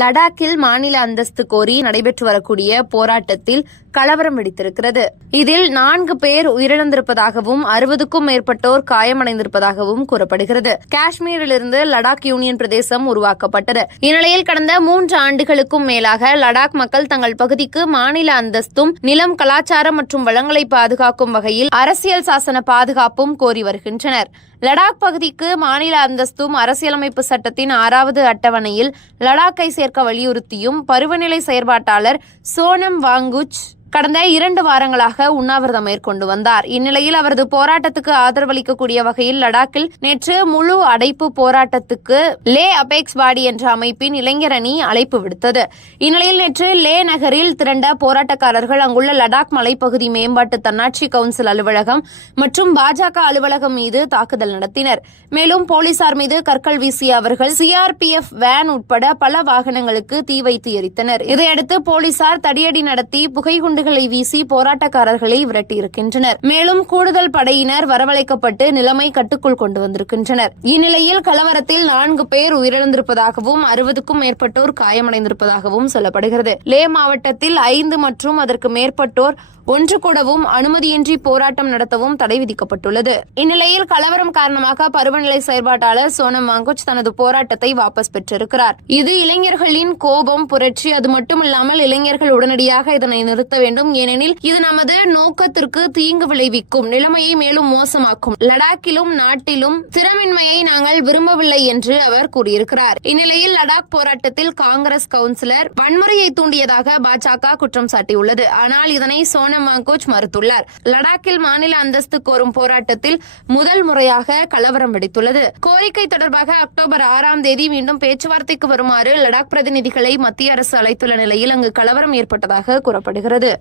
லடாக்கில் மாநில அந்தஸ்து கோரி நடைபெற்று வரக்கூடிய போராட்டத்தில் கலவரம் வெடித்திருக்கிறது. இதில் நான்கு பேர் உயிரிழந்திருப்பதாகவும் அறுபதுக்கும் மேற்பட்டோர் காயமடைந்திருப்பதாகவும் கூறப்படுகிறது. காஷ்மீரிலிருந்து லடாக் யூனியன் பிரதேசம் உருவாக்கப்பட்டது. இந்நிலையில் கடந்த மூன்று ஆண்டுகளுக்கும் மேலாக லடாக் மக்கள் தங்கள் பகுதிக்கு மாநில அந்தஸ்தும் நிலம் கலாச்சாரம் மற்றும் வளங்களை பாதுகாக்கும் வகையில் அரசியல் சாசன பாதுகாப்பும் கோரி வருகின்றனர். லடாக் பகுதிக்கு மாநில அந்தஸ்தும் அரசியலமைப்பு சட்டத்தின் ஆறாவது அட்டவணையில் லடாக்கை சேர்க்க வலியுறுத்தியும் பருவநிலை செயற்பாட்டாளர் சோனம் வாங்குச் கடந்த இரண்டு வாரங்களாக உண்ணாவிரதம் மேற்கொண்டு வந்தார். இந்நிலையில் அவரது போராட்டத்துக்கு ஆதரவளிக்கக்கூடிய வகையில் லடாக்கில் நேற்று முழு அடைப்பு போராட்டத்துக்கு லே அபெக்ஸ் பாடி என்ற அமைப்பின் இளைஞர் அணி அழைப்பு விடுத்தது. இந்நிலையில் நேற்று லே நகரில் திரண்ட போராட்டக்காரர்கள் அங்குள்ள லடாக் மலைப்பகுதி மேம்பாட்டு தன்னாட்சி கவுன்சில் அலுவலகம் மற்றும் பாஜக அலுவலகம் மீது தாக்குதல் நடத்தினர். மேலும் போலீசார் மீது கற்கள் வீசிய அவர்கள் சிஆர்பிஎஃப் வேன் உட்பட பல வாகனங்களுக்கு தீ வைத்து எரித்தனர். இதையடுத்து போலீசார் தடியடி நடத்தி புகைகுண்டு குண்டுகளை வீசி போராட்டக்காரர்களை விரட்டியிருக்கின்றனர். மேலும் கூடுதல் படையினர் வரவழைக்கப்பட்டு நிலைமை கட்டுக்குள் கொண்டு வந்திருக்கின்றனர். இந்நிலையில் கலவரத்தில் நான்கு பேர் உயிரிழந்திருப்பதாகவும் அறுபதுக்கும் மேற்பட்டோர் காயமடைந்திருப்பதாகவும் சொல்லப்படுகிறது. லே மாவட்டத்தில் ஐந்து மற்றும் அதற்கு மேற்பட்டோர் ஒன்று கூடவும் அனுமதியின்றி போராட்டம் நடத்தவும் தடை விதிக்கப்பட்டுள்ளது. இந்நிலையில் கலவரம் காரணமாக பருவநிலை செயற்பாட்டாளர் சோனம் வாங்குச் தனது போராட்டத்தை வாபஸ் பெற்றிருக்கிறார். இது இளைஞர்களின் கோபம் புரட்சி அது மட்டுமில்லாமல் இளைஞர்கள் உடனடியாக இதனை நிறுத்த வேண்டும். ஏனெனில் இது நமது நோக்கத்திற்கு தீங்கு விளைவிக்கும் நிலைமையை மேலும் மோசமாக்கும். லடாக்கிலும் நாட்டிலும் திறமின்மையை நாங்கள் விரும்பவில்லை என்று அவர் கூறியிருக்கிறார். இந்நிலையில் லடாக் போராட்டத்தில் காங்கிரஸ் கவுன்சிலர் வன்முறையை தூண்டியதாக பாஜக குற்றம் சாட்டியுள்ளது. ஆனால் இதனை சோன சோனம் வாங்கோச் மறுத்துள்ளார். லடாக்கில் மாநில அந்தஸ்து கோரும் போராட்டத்தில் முதல் முறையாக கலவரம் வெடித்துள்ளது. கோரிக்கை தொடர்பாக அக்டோபர் ஆறாம் தேதி மீண்டும் பேச்சுவார்த்தைக்கு வருமாறு லடாக் பிரதிநிதிகளை மத்திய அரசு அழைத்துள்ள நிலையில் அங்கு கலவரம் ஏற்பட்டதாக கூறப்படுகிறது.